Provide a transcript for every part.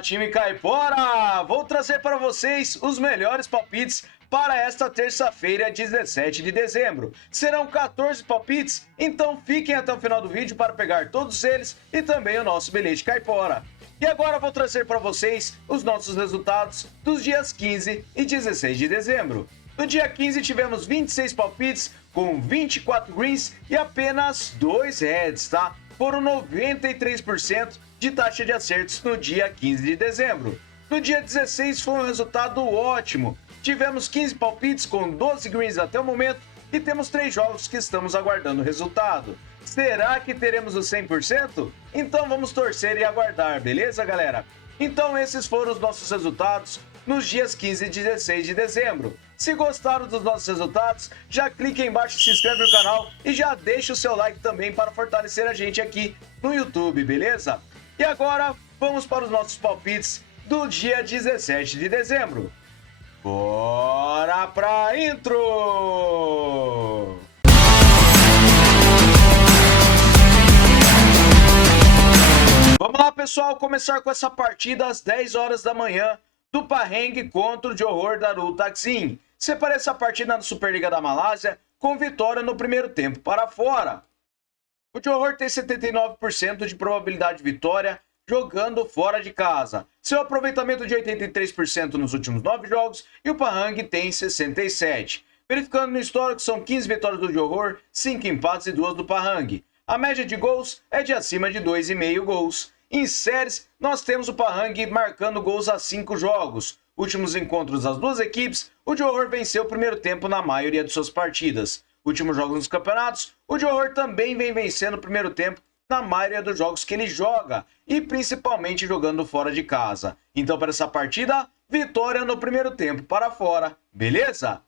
Fala, time Caipora! Vou trazer para vocês os melhores palpites para esta terça-feira, 17 de dezembro. Serão 14 palpites, então fiquem até o final do vídeo para pegar todos eles e também o nosso bilhete Caipora. E agora vou trazer para vocês os nossos resultados dos dias 15 e 16 de dezembro. No dia 15 tivemos 26 palpites com 24 greens e apenas 2 reds, tá? Foram 93% de taxa de acertos no dia 15 de dezembro. No dia 16 foi um resultado ótimo. Tivemos 15 palpites com 12 greens até o momento e temos 3 jogos que estamos aguardando o resultado. Será que teremos o 100%? Então vamos torcer e aguardar, beleza, galera? Então esses foram os nossos resultados nos dias 15 e 16 de dezembro. Se gostaram dos nossos resultados, já clique aí embaixo, se inscreve no canal e já deixa o seu like também para fortalecer a gente aqui no YouTube, beleza? E agora, vamos para os nossos palpites do dia 17 de dezembro. Bora pra intro! Vamos lá, pessoal, começar com essa partida às 10 horas da manhã do Pahang contra o Johor Darul Taksim. Separei essa partida na Superliga da Malásia com vitória no primeiro tempo para fora. O Johor tem 79% de probabilidade de vitória jogando fora de casa. Seu aproveitamento de 83% nos últimos 9 jogos e o Pahang tem 67%. Verificando no histórico, são 15 vitórias do Johor, 5 empates e 2 do Pahang. A média de gols é de acima de 2,5 gols. Em séries, nós temos o Pahang marcando gols a 5 jogos. Últimos encontros das duas equipes, o Johor venceu o primeiro tempo na maioria de suas partidas. Últimos jogos nos campeonatos, o Johor também vem vencendo o primeiro tempo na maioria dos jogos que ele joga, e principalmente jogando fora de casa. Então, para essa partida, vitória no primeiro tempo para fora, beleza?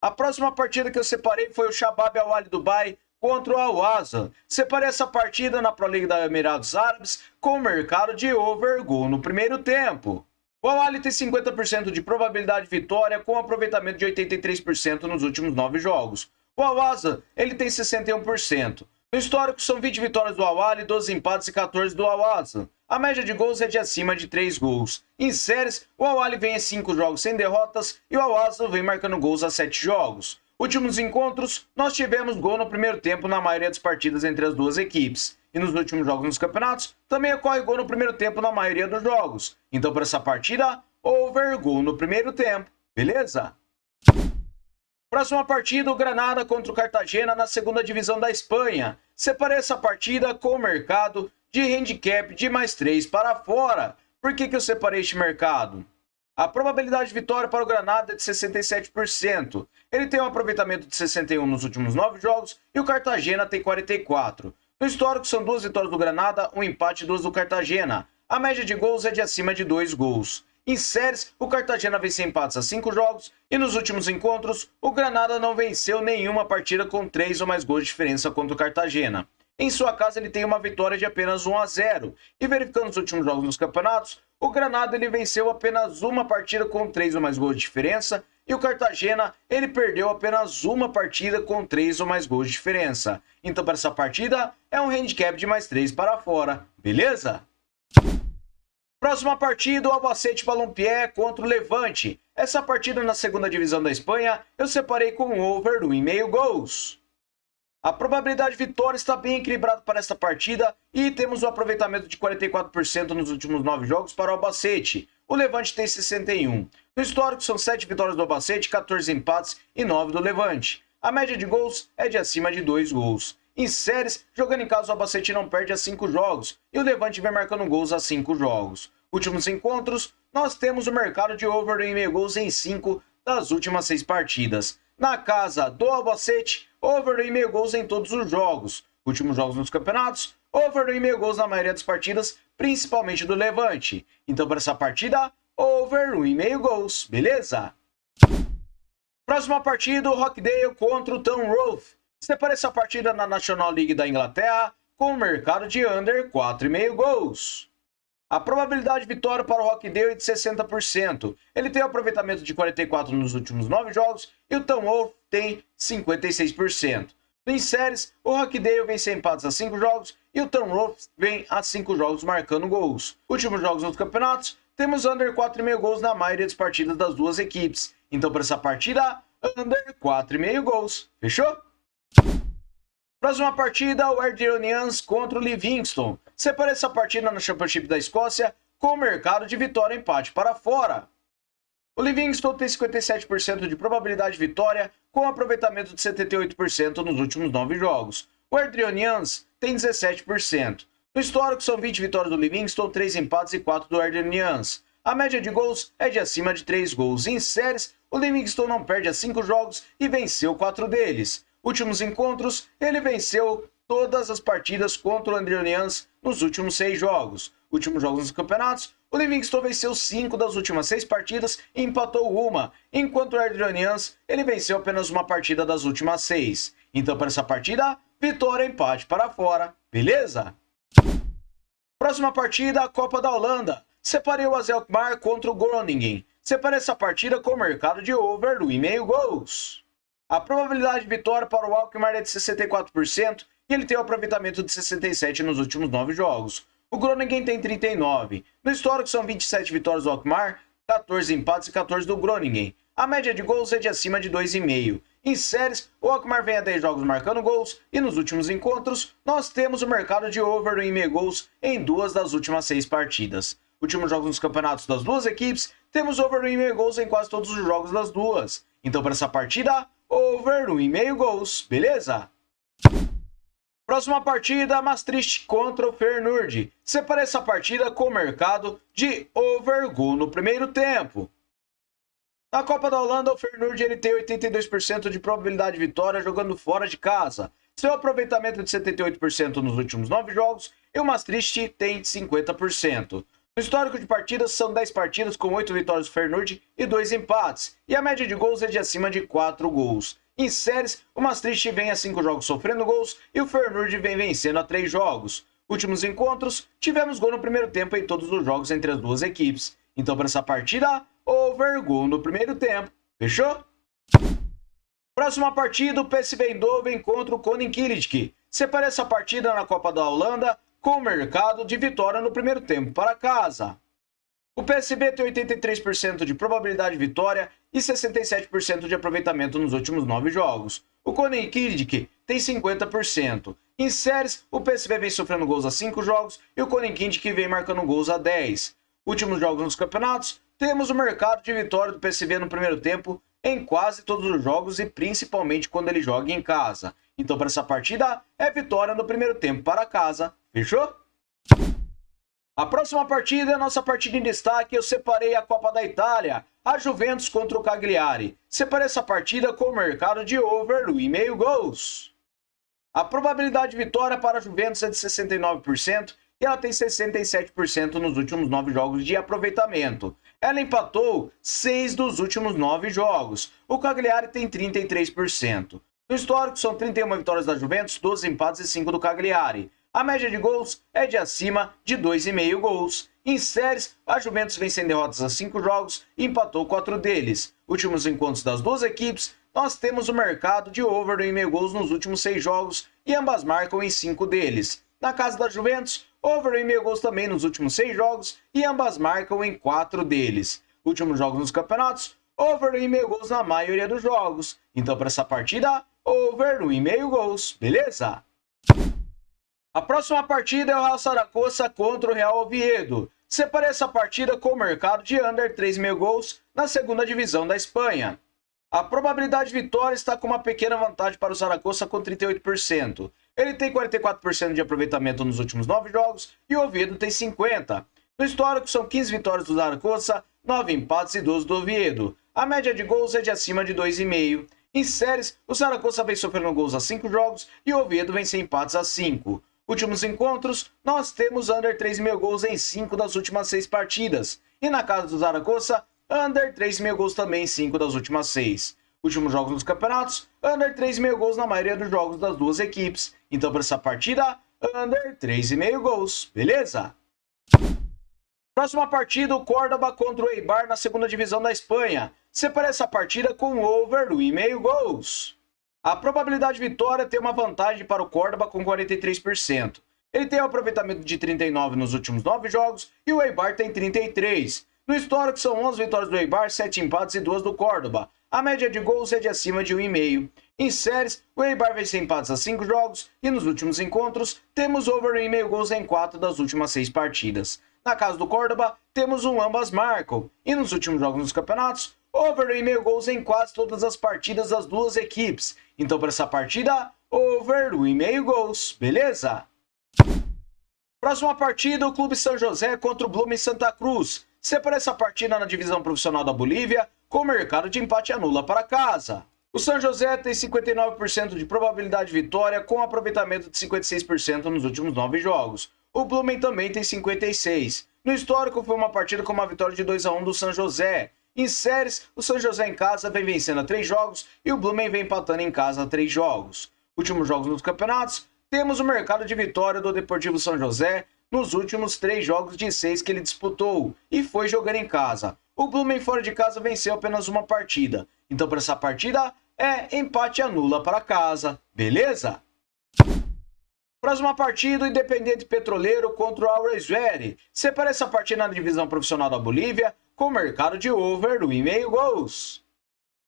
A próxima partida que eu separei foi o Shabab Al Ahly Dubai contra o Al Ahly. Separei essa partida na Pro League da Emirados Árabes com o mercado de over gol no primeiro tempo. O Al Ahly tem 50% de probabilidade de vitória com aproveitamento de 83% nos últimos 9 jogos. O Al Ahly, ele tem 61%. No histórico são 20 vitórias do Al Ahly, 12 empates e 14 do Al Ahly. A média de gols é de acima de 3 gols. Em séries, o Al Ahly vem em 5 jogos sem derrotas e o Al Ahly vem marcando gols a 7 jogos. Últimos encontros, nós tivemos gol no primeiro tempo na maioria das partidas entre as duas equipes. E nos últimos jogos nos campeonatos, também ocorre gol no primeiro tempo na maioria dos jogos. Então, para essa partida, over gol no primeiro tempo, beleza? Próxima partida, o Granada contra o Cartagena na segunda divisão da Espanha. Separei essa partida com o mercado de handicap de mais 3 para fora. Por que eu separei este mercado? A probabilidade de vitória para o Granada é de 67%. Ele tem um aproveitamento de 61% nos últimos 9 jogos e o Cartagena tem 44%. No histórico são 2 vitórias do Granada, um empate e 2 do Cartagena. A média de gols é de acima de 2 gols. Em séries, o Cartagena venceu empates a 5 jogos e nos últimos encontros, o Granada não venceu nenhuma partida com 3 ou mais gols de diferença contra o Cartagena. Em sua casa, ele tem uma vitória de apenas 1-0. E verificando os últimos jogos nos campeonatos, o Granada ele venceu apenas uma partida com 3 ou mais gols de diferença e o Cartagena ele perdeu apenas uma partida com 3 ou mais gols de diferença. Então, para essa partida, é um handicap de mais 3 para fora, beleza? Próxima partida, o Albacete Balompié contra o Levante. Essa partida na segunda divisão da Espanha, eu separei com um over 1,5 gols. A probabilidade de vitória está bem equilibrada para esta partida e temos um aproveitamento de 44% nos últimos 9 jogos para o Albacete. O Levante tem 61%. No histórico são 7 vitórias do Albacete, 14 empates e 9 do Levante. A média de gols é de acima de 2 gols. Em séries, jogando em casa o Albacete não perde a 5 jogos e o Levante vem marcando gols a 5 jogos. Últimos encontros, nós temos o mercado de over 1,5 gols em 5 das últimas 6 partidas. Na casa do Albacete, over 1,5 gols em todos os jogos. Últimos jogos nos campeonatos, over 1,5 gols na maioria das partidas, principalmente do Levante. Então, para essa partida, over 1,5 gols, beleza? Próxima partida, o Rochdale contra o Town Road. Separei essa partida na National League da Inglaterra com o mercado de under 4,5 gols. A probabilidade de vitória para o Rochdale é de 60%. Ele tem um aproveitamento de 44% nos últimos 9 jogos e o Town Wolf tem 56%. Em séries, o Rockdale vem sem empates a 5 jogos e o Tunbrook vem a 5 jogos marcando gols. Últimos jogos nos campeonatos, temos under 4,5 gols na maioria das partidas das duas equipes. Então, para essa partida, under 4,5 gols. Fechou? Próxima partida, o Airdrieonians contra o Livingston. Separa essa partida na Championship da Escócia com o mercado de vitória e empate para fora. O Livingston tem 57% de probabilidade de vitória, com aproveitamento de 78% nos últimos 9 jogos. O Airdrieonians tem 17%. No histórico, são 20 vitórias do Livingston, 3 empates e 4 do Airdrieonians. A média de gols é de acima de 3 gols. Em séries, o Livingston não perde a 5 jogos e venceu 4 deles. Últimos encontros, ele venceu todas as partidas contra o Airdrieonians nos últimos 6 jogos. Últimos jogos nos campeonatos, o Livingston venceu 5 das últimas 6 partidas e empatou uma, enquanto o Airdrieonians ele venceu apenas uma partida das últimas 6. Então, para essa partida, vitória e empate para fora, beleza? Próxima partida, a Copa da Holanda. Separei o AZ Alkmaar contra o Groningen. Separei essa partida com o mercado de over 1,5 gols. A probabilidade de vitória para o Alkmaar é de 64% e ele tem um aproveitamento de 67% nos últimos 9 jogos. O Groningen tem 39%. No histórico são 27 vitórias do Alkmaar, 14 empates e 14 do Groningen. A média de gols é de acima de 2,5. Em séries, o Alkmaar vem a 10 jogos marcando gols e nos últimos encontros nós temos o mercado de over 1,5 gols em 2 das últimas 6 partidas. Últimos jogos nos campeonatos das duas equipes, temos over 1,5 gols em quase todos os jogos das duas. Então, para essa partida, over 1,5 gols, beleza? Próxima partida, Maastricht contra o Feyenoord. Separei essa partida com o mercado de over gol no primeiro tempo. Na Copa da Holanda, o Feyenoord ele tem 82% de probabilidade de vitória jogando fora de casa. Seu aproveitamento é de 78% nos últimos 9 jogos e o Maastricht tem 50%. No histórico de partidas, são 10 partidas com 8 vitórias do Feyenoord e 2 empates, e a média de gols é de acima de 4 gols. Em séries, o Maastricht vem a 5 jogos sofrendo gols e o Feyenoord vem vencendo a 3 jogos. Últimos encontros, tivemos gol no primeiro tempo em todos os jogos entre as duas equipes. Então, para essa partida, over gol no primeiro tempo. Fechou? Próxima partida, o PSV Eindhoven contra o Koning Kielce. Separei essa partida na Copa da Holanda com o mercado de vitória no primeiro tempo para casa. O PSV tem 83% de probabilidade de vitória e 67% de aproveitamento nos últimos 9 jogos. O Koning Kielce tem 50%. Em séries, o PSV vem sofrendo gols a 5 jogos e o Koning Kielce vem marcando gols a 10. Últimos jogos nos campeonatos, temos o mercado de vitória do PSV no primeiro tempo em quase todos os jogos e principalmente quando ele joga em casa. Então, para essa partida, é vitória no primeiro tempo para casa. Fechou? A próxima partida é a nossa partida em destaque. Eu separei a Copa da Itália, a Juventus contra o Cagliari. Separei essa partida com o mercado de over 1,5 gols. A probabilidade de vitória para a Juventus é de 69% e ela tem 67% nos últimos 9 jogos de aproveitamento. Ela empatou 6 dos últimos 9 jogos. O Cagliari tem 33%. No histórico são 31 vitórias da Juventus, 12 empates e 5 do Cagliari. A média de gols é de acima de 2,5 gols. Em séries, a Juventus vem sem derrotas a 5 jogos e empatou 4 deles. Últimos encontros das duas equipes, nós temos o mercado de over 1,5 gols nos últimos 6 jogos e ambas marcam em 5 deles. Na casa da Juventus, over 1,5 gols também nos últimos 6 jogos e ambas marcam em 4 deles. Últimos jogos nos campeonatos, over 1,5 gols na maioria dos jogos. Então, para essa partida, over 1,5 gols, beleza? A próxima partida é o Real Saragossa contra o Real Oviedo. Separei essa partida com o mercado de under 3,5 gols na segunda divisão da Espanha. A probabilidade de vitória está com uma pequena vantagem para o Saragossa com 38%. Ele tem 44% de aproveitamento nos últimos 9 jogos e o Oviedo tem 50%. No histórico são 15 vitórias do Saragossa, 9 empates e 12 do Oviedo. A média de gols é de acima de 2,5. Em séries, o Saragossa vem sofrendo gols a 5 jogos e o Oviedo vem sem empates a 5. Últimos encontros, nós temos under 3,5 gols em 5 das últimas 6 partidas. E na casa do Saragossa, under 3,5 gols também em 5 das últimas 6. Últimos jogos nos campeonatos, under 3,5 gols na maioria dos jogos das duas equipes. Então, para essa partida, under 3,5 gols, beleza? Próxima partida, o Córdoba contra o Eibar na segunda divisão da Espanha. Separei essa partida com over 1,5 gols. A probabilidade de vitória tem uma vantagem para o Córdoba com 43%. Ele tem um aproveitamento de 39 nos últimos 9 jogos e o Eibar tem 33. No histórico são 11 vitórias do Eibar, 7 empates e 2 do Córdoba. A média de gols é de acima de 1,5. Em séries, o Eibar venceu empates a 5 jogos e nos últimos encontros temos over 1,5 gols em 4 das últimas 6 partidas. Na casa do Córdoba, temos um ambas marcam e nos últimos jogos dos campeonatos, over 1,5 gols em quase todas as partidas das duas equipes. Então, para essa partida, over 1,5 gols, beleza? Próxima partida, o Clube São José contra o Blumen Santa Cruz. Separa essa partida na divisão profissional da Bolívia, com o mercado de empate anula para casa. O São José tem 59% de probabilidade de vitória, com aproveitamento de 56% nos últimos 9 jogos. O Blumen também tem 56%. No histórico, foi uma partida com uma vitória de 2-1 do São José. Em séries, o São José em casa vem vencendo a 3 jogos e o Blumen vem empatando em casa a 3 jogos. Últimos jogos nos campeonatos, temos o mercado de vitória do Deportivo São José nos últimos 3 jogos de 6 que ele disputou e foi jogando em casa. O Blumen fora de casa venceu apenas uma partida. Então, para essa partida, é empate anula para casa, beleza? Próxima partida, o Independente Petroleiro contra o Always Ready. Separa essa partida na divisão profissional da Bolívia com mercado de over 1,5 gols.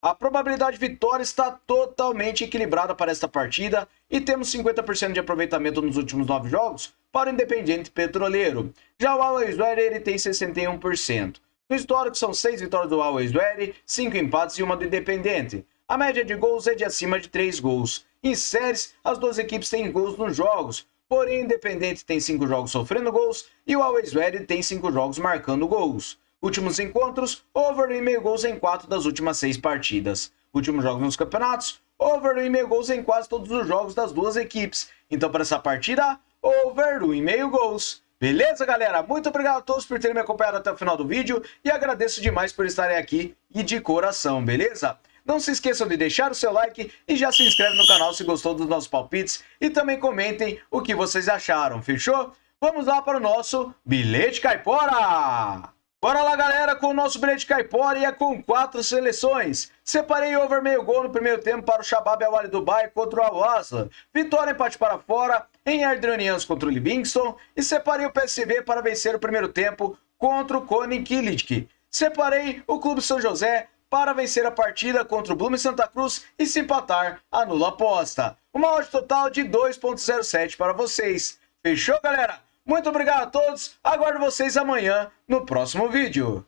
A probabilidade de vitória está totalmente equilibrada para esta partida e temos 50% de aproveitamento nos últimos 9 jogos para o Independente Petroleiro. Já o Always Ready ele tem 61%. No histórico são 6 vitórias do Always Ready, 5 empates e uma do Independente. A média de gols é de acima de 3 gols. Em séries, as duas equipes têm gols nos jogos, porém o Independente tem 5 jogos sofrendo gols e o Always Ready tem 5 jogos marcando gols. Últimos encontros, over 1,5 gols em 4 das últimas 6 partidas. Últimos jogos nos campeonatos, over 1,5 gols em quase todos os jogos das duas equipes. Então, para essa partida, over 1,5 gols. Beleza, galera? Muito obrigado a todos por terem me acompanhado até o final do vídeo e agradeço demais por estarem aqui e de coração, beleza? Não se esqueçam de deixar o seu like e já se inscreve no canal se gostou dos nossos palpites e também comentem o que vocês acharam, fechou? Vamos lá para o nosso Bilhete Caipora! Bora lá, galera, com o nosso Bilhete Caipora e é com 4 seleções. Separei over meio gol no primeiro tempo para o Shabab Al Ahly Dubai contra o Al-Wasl. Vitória empate para fora em Ardronians contra o Livingston. E separei o PSV para vencer o primeiro tempo contra o Konin Kilich. Separei o Clube São José para vencer a partida contra o Blumen Santa Cruz e se empatar, anula a aposta. Uma odd total de 2,07 para vocês. Fechou, galera? Muito obrigado a todos, aguardo vocês amanhã no próximo vídeo.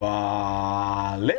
Valeu!